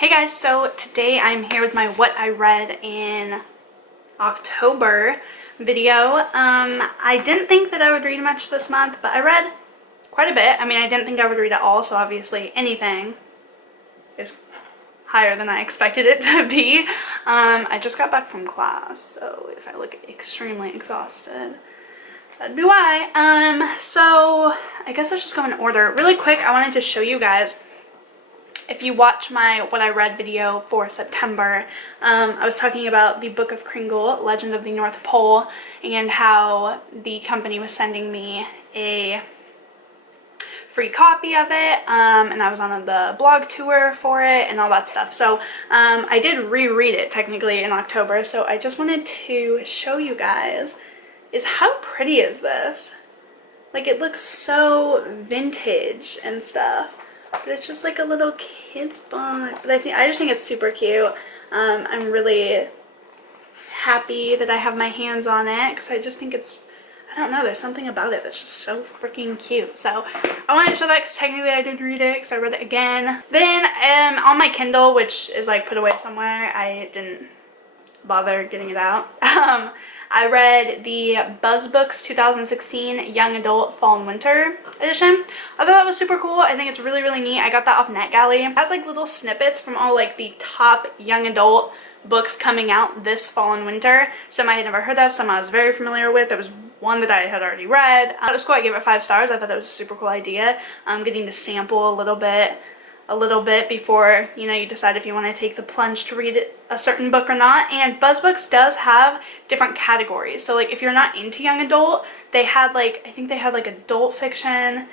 Hey guys, so today I'm here with my what I read in October video. I didn't think that I would read much this month, but I read quite a bit. I mean, I didn't think I would read it all, so obviously anything is higher than I expected it to be. I just got back from class, so if I look extremely exhausted, that'd be why. So I guess let's just go in order. Really quick, I wanted to show you guys, if you watch my what I read video for September, I was talking about the Book of Kringle, Legend of the North Pole, and how the company was sending me a free copy of it, and I was on the blog tour for it and all that stuff. So I did reread it technically in October, so I just wanted to show you guys how pretty is this? Like, it looks so vintage and stuff. But it's just like a little kid's book. But I just think it's super cute. I'm really happy that I have my hands on it because I just think it's, I don't know, there's something about it that's just so freaking cute. So I wanted to show that because technically I did read it because I read it again. Then on my Kindle, which is like put away somewhere, I didn't bother getting it out. I read the Buzz Books 2016 Young Adult Fall and Winter edition. I thought that was super cool. I think it's really, really neat. I got that off NetGalley. It has like little snippets from all like the top young adult books coming out this fall and winter. Some I had never heard of, some I was very familiar with. There was one that I had already read. It was cool. I gave it 5 stars. I thought it was a super cool idea. Getting to sample a little bit before, you know, you decide if you want to take the plunge to read a certain book or not. And BuzzBooks does have different categories. So like if you're not into young adult, they had like, I think they had like adult fiction,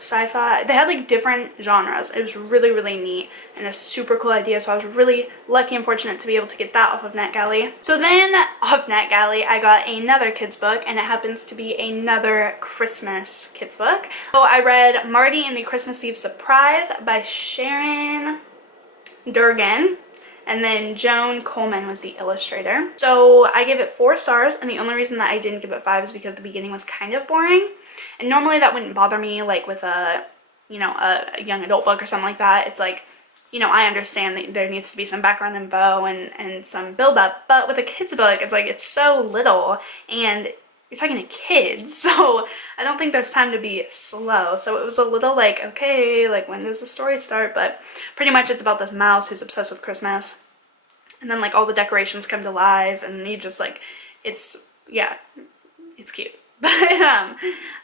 sci-fi. They had like different genres. It was really, really neat and a super cool idea. So I was really lucky and fortunate to be able to get that off of NetGalley. So then off NetGalley, I got another kids book, and it happens to be another Christmas kids book. So I read Marty and the Christmas Eve Surprise by Sharon Durgan. And then Joan Coleman was the illustrator. So I gave it 4 stars, and the only reason that I didn't give it 5 is because the beginning was kind of boring. And normally that wouldn't bother me, like with a, you know, a young adult book or something like that. It's like, you know, I understand that there needs to be some background info and some build up, but with a kid's book, it's like, it's so little, and you're talking to kids, so I don't think there's time to be slow. So it was a little like, okay, like when does the story start? But pretty much it's about this mouse who's obsessed with Christmas, and then like all the decorations come to life, and you just like, it's, yeah, it's cute. But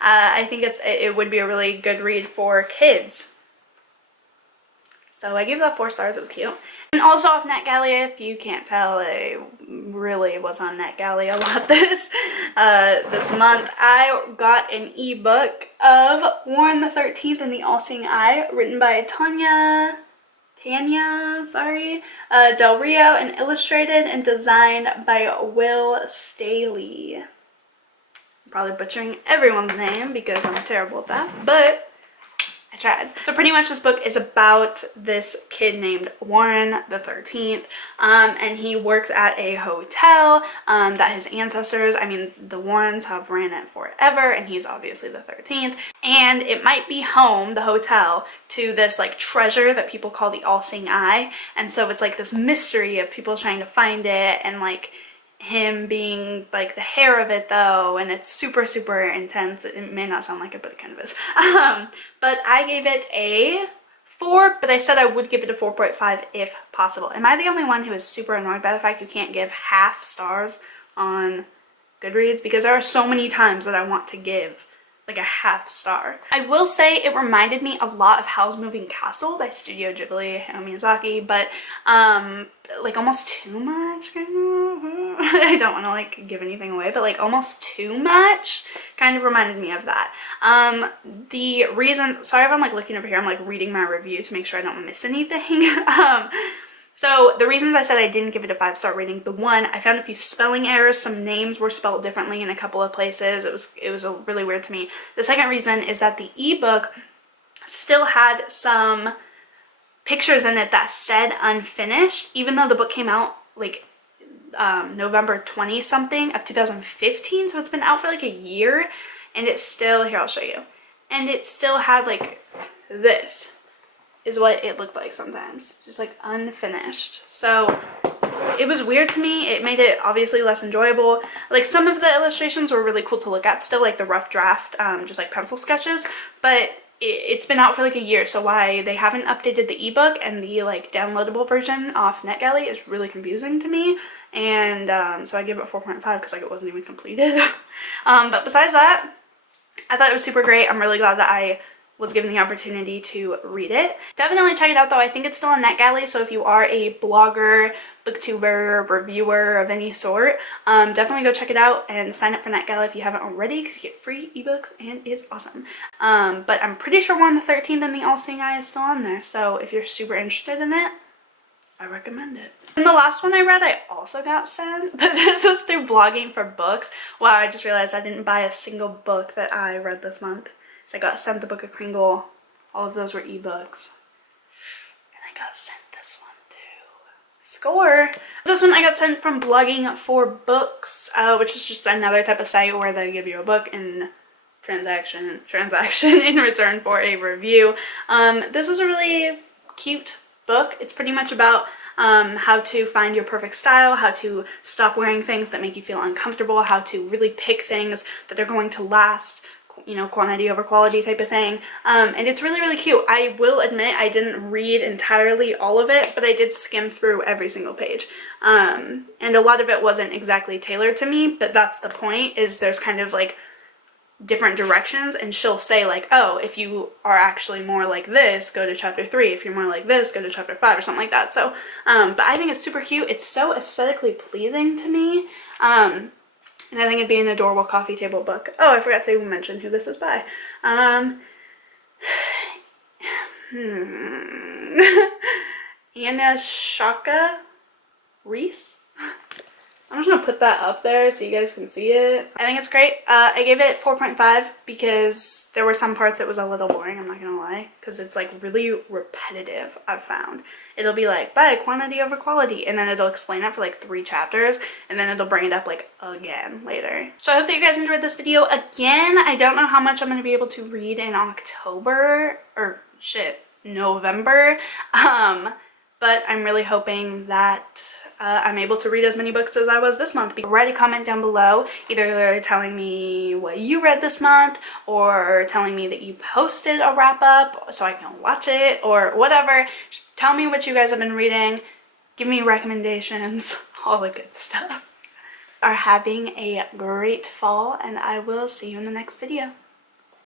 I think it would be a really good read for kids. So I gave that 4 stars. It was cute. And also off NetGalley, if you can't tell, I really was on NetGalley a lot this month. I got an ebook of Warren the 13th and the All-Seeing Eye, written by Tanya Del Rio, and illustrated and designed by Will Staley. I'm probably butchering everyone's name because I'm terrible at that, but I tried. So pretty much this book is about this kid named Warren the 13th, and he works at a hotel that his ancestors, I mean the Warrens, have ran it forever, and he's obviously the 13th, and it might be home, the hotel, to this like treasure that people call the All-Seeing Eye. And so it's like this mystery of people trying to find it, and like him being like the hair of it though, and it's super, super intense. It may not sound like it, but it kind of is. But I gave it a 4, but I said I would give it a 4.5 if possible. Am I the only one who is super annoyed by the fact you can't give half stars on Goodreads? Because there are so many times that I want to give like a half star. I will say it reminded me a lot of Howl's Moving Castle by Studio Ghibli, Hayao Miyazaki, but like almost too much. I don't want to like give anything away, but like almost too much kind of reminded me of that. The reason, sorry if I'm like looking over here, I'm like reading my review to make sure I don't miss anything. So the reasons I said I didn't give it a 5-star rating, the one, I found a few spelling errors. Some names were spelled differently in a couple of places. It was really weird to me. The second reason is that the ebook still had some pictures in it that said unfinished, even though the book came out like November 20 something of 2015. So it's been out for like a year, and it's still, here, I'll show you. And it still had like this. is what it looked like sometimes. Just like unfinished. So it was weird to me. It made it obviously less enjoyable. Like some of the illustrations were really cool to look at still, like the rough draft, just like pencil sketches, but it's been out for like a year, so why they haven't updated the ebook and the like downloadable version off NetGalley is really confusing to me. And so I give it 4.5 because like it wasn't even completed. But besides that, I thought it was super great. I'm really glad that I was given the opportunity to read it. Definitely check it out though. I think it's still on NetGalley, so if you are a blogger, booktuber, reviewer of any sort, definitely go check it out and sign up for NetGalley if you haven't already, because you get free ebooks and it's awesome. But I'm pretty sure we're on the 13th and the All Seeing Eye is still on there, so if you're super interested in it, I recommend it. And the last one I read, I also got sent, but this was through Blogging for Books. Wow, I just realized I didn't buy a single book that I read this month. So I got sent the Book of Kringle. All of those were ebooks. And I got sent this one too. Score! This one I got sent from Blogging for Books, which is just another type of site where they give you a book in transaction in return for a review. This was a really cute book. It's pretty much about how to find your perfect style, how to stop wearing things that make you feel uncomfortable, how to really pick things that are going to last, you know, quantity over quality type of thing. And it's really, really cute. I will admit I didn't read entirely all of it, but I did skim through every single page. And a lot of it wasn't exactly tailored to me, but that's the point, is there's kind of like different directions, and she'll say like, oh, if you are actually more like this, go to chapter 3. If you're more like this, go to chapter 5 or something like that. So, but I think it's super cute. It's so aesthetically pleasing to me. And I think it'd be an adorable coffee table book. Oh, I forgot to mention who this is by. Anna Shaka Reese? I'm just gonna put that up there so you guys can see it. I think it's great. I gave it 4.5 because there were some parts that was a little boring, I'm not gonna lie, because it's like really repetitive, I've found. It'll be like, buy quantity over quality, and then it'll explain it for like 3 chapters, and then it'll bring it up like again later. So I hope that you guys enjoyed this video. Again, I don't know how much I'm gonna be able to read in October, or shit, November, but I'm really hoping that I'm able to read as many books as I was this month. Write a comment down below, either telling me what you read this month, or telling me that you posted a wrap up so I can watch it, or whatever. Just tell me what you guys have been reading, give me recommendations, all the good stuff. Are having a great fall, and I will see you in the next video.